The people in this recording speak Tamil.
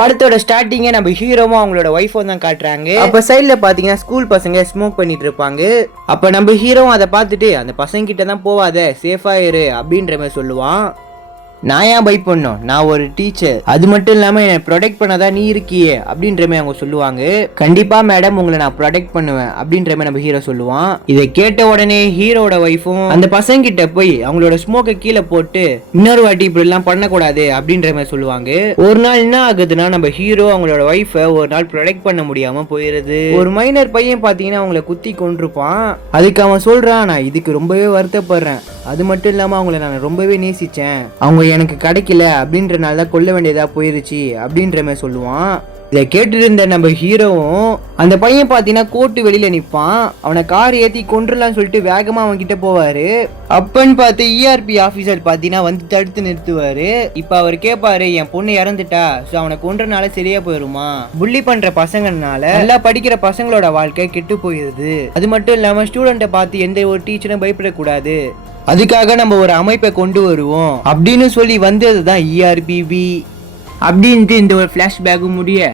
படத்தோட ஸ்டார்டிங்கே நம்ம ஹீரோவும் அவங்களோட ஒய்ஃபும் தான் காட்டுறாங்க. அப்ப சைட்ல பாத்தீங்கன்னா ஸ்கூல் பசங்க ஸ்மோக் பண்ணிட்டு இருப்பாங்க. அப்ப நம்ம ஹீரோவும் அதை பார்த்துட்டு அந்த பசங்க கிட்ட தான் போவாத, சேஃபா இரு அப்படின்ற மாதிரி சொல்லுவான். நான் ஏன் பை பண்ணோம், நான் ஒரு டீச்சர், அது மட்டும் இல்லாம என்னை ப்ரொடெக்ட் பண்ணாதான் நீ இருக்கியே அப்படின்ற மாதிரி அவங்க சொல்லுவாங்க. கண்டிப்பா மேடம் உங்களை நான் ப்ரொடெக்ட் பண்ணுவேன் அப்படின்ற மாதிரி நம்ம ஹீரோ சொல்லுவான். இதை கேட்ட உடனே ஹீரோட ஒய்ஃபும் அந்த பசங்க கிட்ட போய் அவங்களோட ஸ்மோக்கை கீழே போட்டு இன்னொரு வாட்டி இப்படி எல்லாம் பண்ணக்கூடாது அப்படின்ற மாதிரி சொல்லுவாங்க. ஒரு நாள் என்ன ஆகுதுன்னா நம்ம ஹீரோ அவங்களோட ஒய்ஃபை ஒரு நாள் ப்ரொடெக்ட் பண்ண முடியாம போயிருது. ஒரு மைனர் பையன் பாத்தீங்கன்னா அவங்களை குத்தி கொண்டிருப்பான். அதுக்கு அவன் சொல்றான், நான் இதுக்கு ரொம்பவே வருத்தப்படுறேன், அது மட்டும் இல்லாம அவங்கள நான் ரொம்பவே நேசிச்சேன், அவங்க எனக்கு கிடைக்கல அப்படின்றனால தான் கொல்ல வேண்டியதா போயிருச்சு அப்படின்ற மாதிரி சொல்லுவான். இதை கேட்டு இருந்த நம்ம ஹீரோவும் அந்த பையன் பாத்தீங்கன்னா கோர்ட்டு வெளியில நிப்பான். அவனை கார் ஏத்தி கொண்டுலான்னு சொல்லிட்டு வேகமா அவன் கிட்ட போவாரு. அப்பன்னு பார்த்து ERP ஆபீசர் பாத்தீங்கன்னா வந்து தடுத்து நிறுத்துவாரு. இப்ப அவர் கேட்பாரு, என் பொண்ணு இறந்துட்டா, சோ அவனை கொன்றனால சரியா போயிருமா, புள்ளி பண்ற பசங்கனால நல்லா படிக்கிற பசங்களோட வாழ்க்கை கெட்டு போயிருது, அது மட்டும் இல்லாம ஸ்டூடெண்ட்டை பார்த்து எந்த ஒரு டீச்சரும் பயப்படக்கூடாது, அதுக்காக நம்ம ஒரு அமைப்பை கொண்டு வருவோம் அப்படின்னு சொல்லி வந்ததுதான் ERPB அப்படின்ட்டு இந்த ஒரு பிளாஷ்பேக் முடிய